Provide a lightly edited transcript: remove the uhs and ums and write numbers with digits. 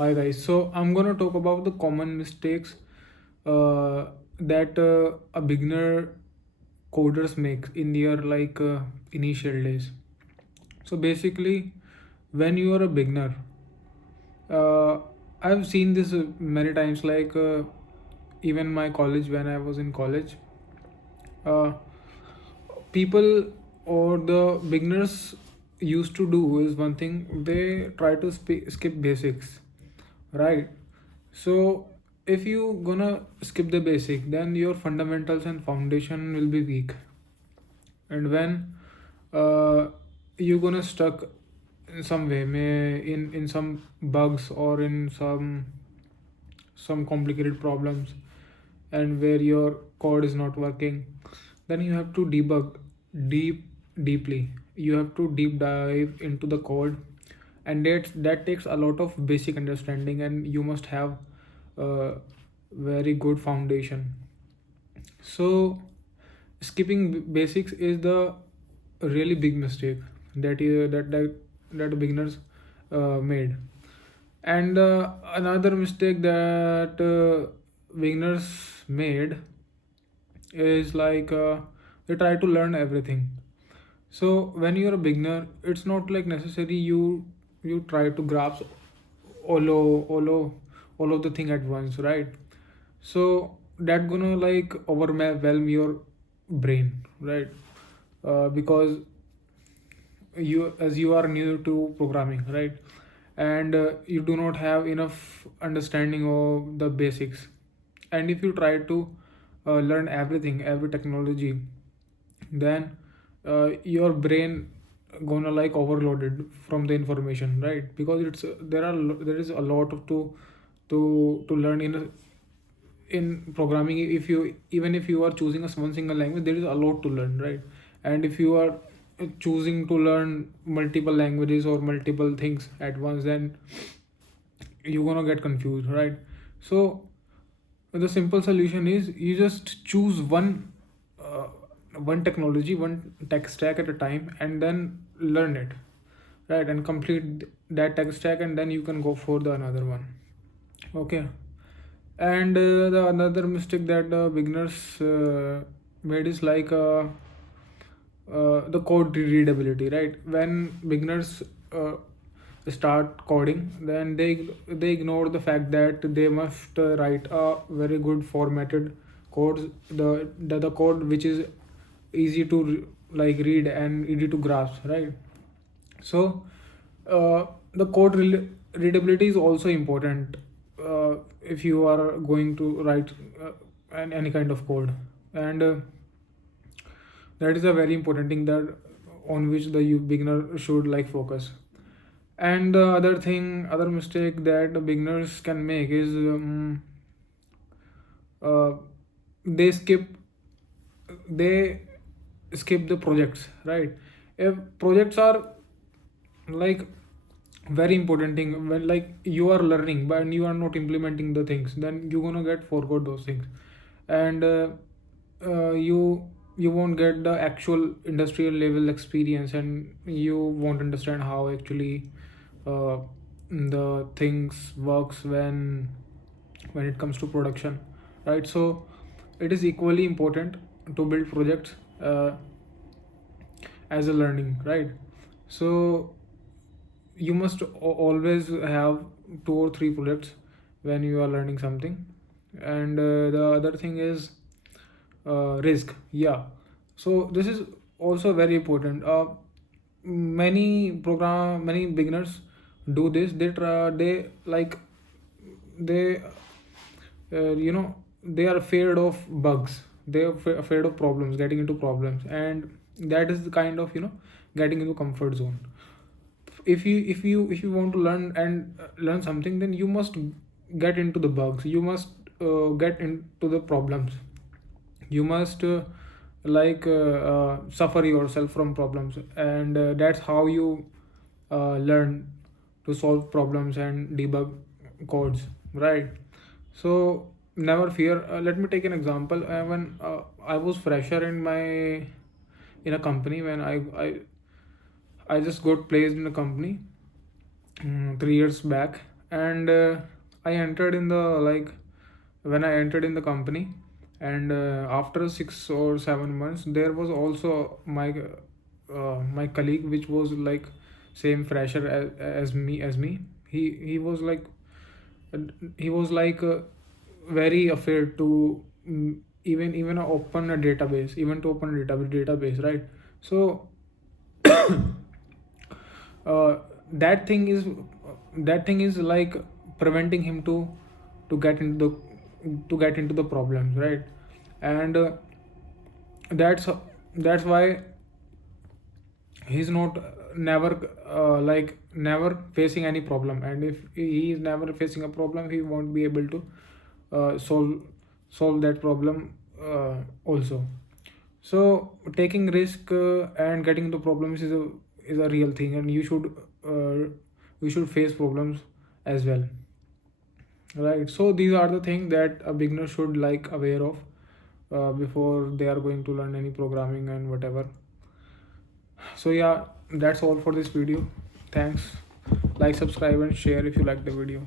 Hi guys, so I'm gonna talk about the common mistakes that a beginner coders make in their initial days. So basically, when you are a beginner, uh, I've seen this many times. Even my college, when I was in college, uh, people or the beginners used to do is one thing. They try to skip basics, right? So if you gonna skip the basic, then your fundamentals and foundation will be weak. And when uh, you gonna stuck in some way, may in some bugs or in some complicated problems, and where your code is not working, then you have to debug deeply. You have to deep dive into the code, and that takes a lot of basic understanding, and you must have a very good foundation. So skipping basics is the really big mistake that beginners made. And another mistake that beginners made is they try to learn everything. So when you're a beginner, it's not like necessary you try to grasp all o- all o- all of the thing at once, right? So that gonna like overwhelm your brain, right? Because you, as you are new to programming, right? And you do not have enough understanding of the basics. And if you try to learn everything, every technology, then your brain gonna like overloaded from the information, right? Because there is a lot of to learn in programming. If you, even if you are choosing one single language, there is a lot to learn, right? And if you are choosing to learn multiple languages or multiple things at once, then you're gonna get confused, right? So the simple solution is you just choose uh, one technology, one tech stack at a time, and then learn it, right? And complete that tech stack, and then you can go for the another one. Okay. And the another mistake that the beginners made is the code readability, right? When beginners start coding, then they ignore the fact that they must write a very good formatted codes, the code which is easy to read and easy to grasp, right? So the readability is also important if you are going to write any kind of code. And that is a very important thing that on which the beginner should focus. And the other mistake that the beginners can make is uh, they they skip the projects, right? If projects are like very important thing, when you are learning but you are not implementing the things, then you're gonna get forgot those things. And you won't get the actual industrial level experience, and you won't understand how actually uh, the things works when it comes to production, right? So it is equally important to build projects as a learning, right? So you must always have two or three projects when you are learning something. And the other thing is risk, yeah. So this is also very important. Many beginners do this. They they are afraid of bugs, they are afraid of problems, getting into problems, and that is the kind of getting into comfort zone. If you want to learn and learn something, then you must get into the bugs, you must get into the problems, you must suffer yourself from problems, and that's how you learn to solve problems and debug codes, right? So never fear. Let me take an example. When I was fresher in a company, when I just got placed in a company 3 years back. And I entered in the like when I entered in the company, and after 6 or 7 months there was also my colleague, which was like same fresher as me. He was like uh, he was like very afraid to even open a database, even to open a database, right? So uh, that thing is like preventing him to get into the problems, right? And that's that's why he's not never never facing any problem. And if he is never facing a problem, he won't be able to solve that problem also. So taking risk and getting into problems is a real thing, and you should face problems as well, right? So these are the things that a beginner should like aware of before they are going to learn any programming and whatever. So yeah, that's all for this video. Thanks. Like, subscribe and share if you like the video.